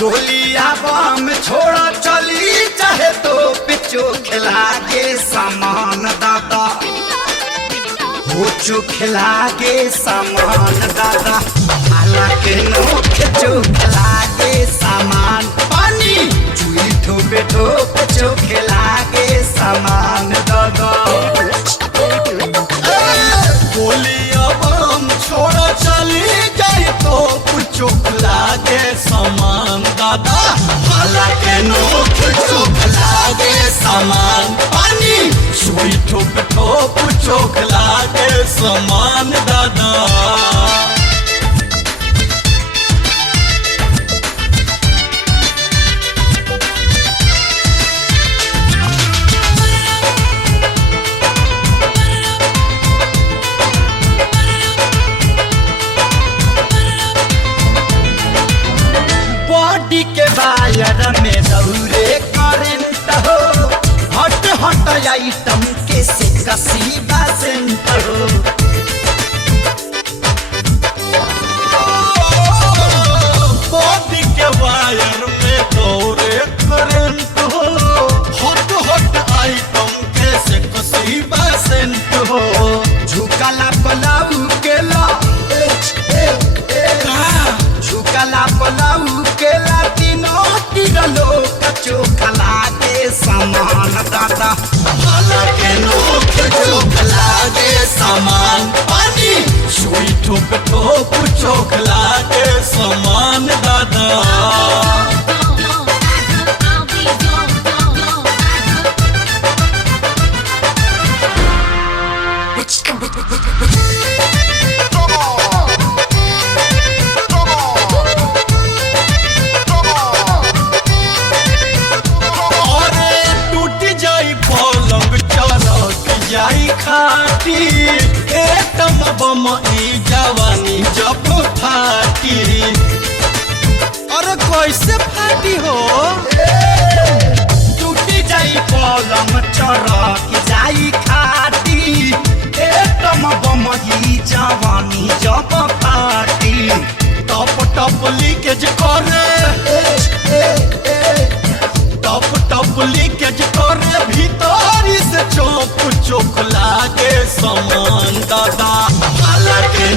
गोलिया बम छोड़ा चली चाहे तो पिचो खिला के सामान दादा हो चो खिला के सामान दादा हालांकि नोख चो खिला के सामान पानी चुई ठोपे ठोप चो खिला के सामान दादा गोलिया बम छोड़ा चली जाए तो कुछ लागे सामान दादा हालांकि नोख चोख लागे सामान पानी सुई ठोप ठोप चोख लागे सामान दादा बॉडी के वायर में दौरे करंट हो हट हट आइटम के से कसी बासेंट हो बॉडी के वायर में दौरे करंट हो हट हट आइटम के से कसी बासेंट हो झुकला पलाऊ के ला झुकला पलाऊ के लातिनो तिरलो कचो खला के सामान दादा हालांकि नोख चोख लागे सामान पानी सुई ठोप ठोप चोख लागे सामान दादा खाटी एटम बम ई जवानी जब फाटी अरे कैसे फाटी हो टूटी जाई पलंग चरक जाई खाटी एटम बम ई जवानी जब फाटी टप टप लीकेज करे टप टप लीकेज करे भीतर से चोक चोक लागे सामान दादा हालांकि